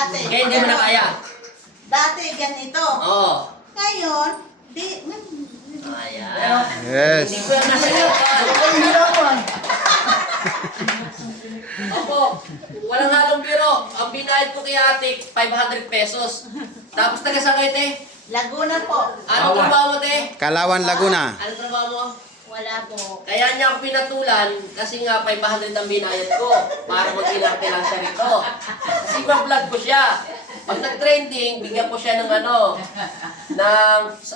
dati. Kaya hindi mo na kaya. Dati, ganito. Oo. Ngayon, di... Ayan. Yes. Hindi ko yan nasa Opo, walang halong biro. Ang binayad ko kay ate, 500 pesos. Tapos taga saan kayo, te? Laguna po. Anong trabaho mo, te? Kalawan, Laguna. Anong trabaho mo? Wala po. Kaya niya ako pinatulan kasi nga 500 ang binayad ko para mag-inarte lang siya rito. Kasi vlog ko siya. Pag nag-trending, bigyan ko siya ng ng 1,000.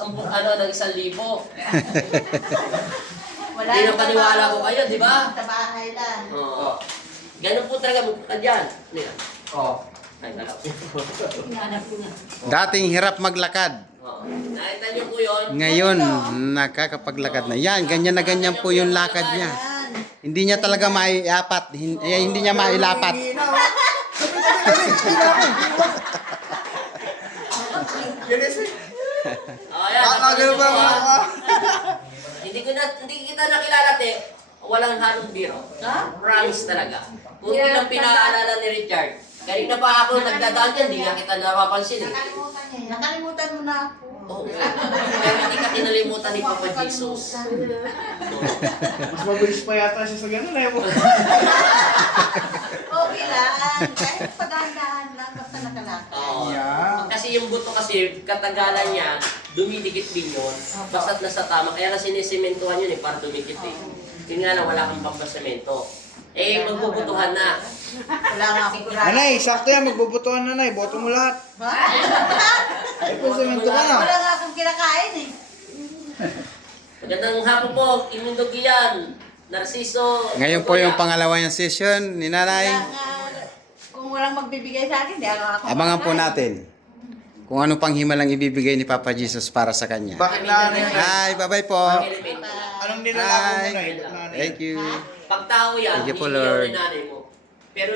Wala Hindi yung na paniwala trabaho. ko kayo, di ba? Sa bahay lang. Oo. Ganun po talaga magpunta dyan. Ano yan? Oo. Ay, nalap. Dating hirap maglakad. Oo. Nakita niyo po yun? Ngayon, nakakapaglakad na. Yan, ganyan na ganyan po yung lakad niya. Yan. Hindi niya talaga maiapat. Hindi niya mailapat. Oh, yan. Kakagano ba Nakita niyo po, ako? ah. Hindi kita nakilala, te. Walang halong biro. Ha? Promise talaga. Kung hindi lang pinaalala ni Richard. Kanina pa ako nagdadaan dyan, hindi nga kita napapansin eh. Nakalimutan niya. Nakalimutan mo na ako. Oo. Pero hindi ka kinalimutan ni Papa Jesus. Mas mabilis pa yata siya sa ganun eh. Okay lang. Kahit pagdahan-dahan lang, basta nakalakad. Oo. Yeah. Kasi yung buto kasi, katagalan niya, dumidikit din yun. Basta't nasa tama. Kaya kasi sinisimentohan yun eh, para dumikit eh. Yun nga lang, wala kang pambasemento. Eh, magbubutuhan na. Wala nga akong kurang. Nanay, sakto yan. Magbubutuhan nanay. Boto mo lahat. Ha? Ay, konsemento ka na. Wala nga akong kinakain eh. Magandang hapon po, Imundog yan. Narciso. Ngayon po yung pangalawa yung session ni Nanay. Wala nga, kung walang magbibigay sa akin, di ako Abangan po natin kung ano pang himalang ibibigay ni Papa Jesus para sa kanya. Bakit nanay? Hi, bye-bye po. Anong nilalako mo Hi. na? Thank you. Pag tao yan, Thank you po, iiyaw Lord. ni nanay mo. Pero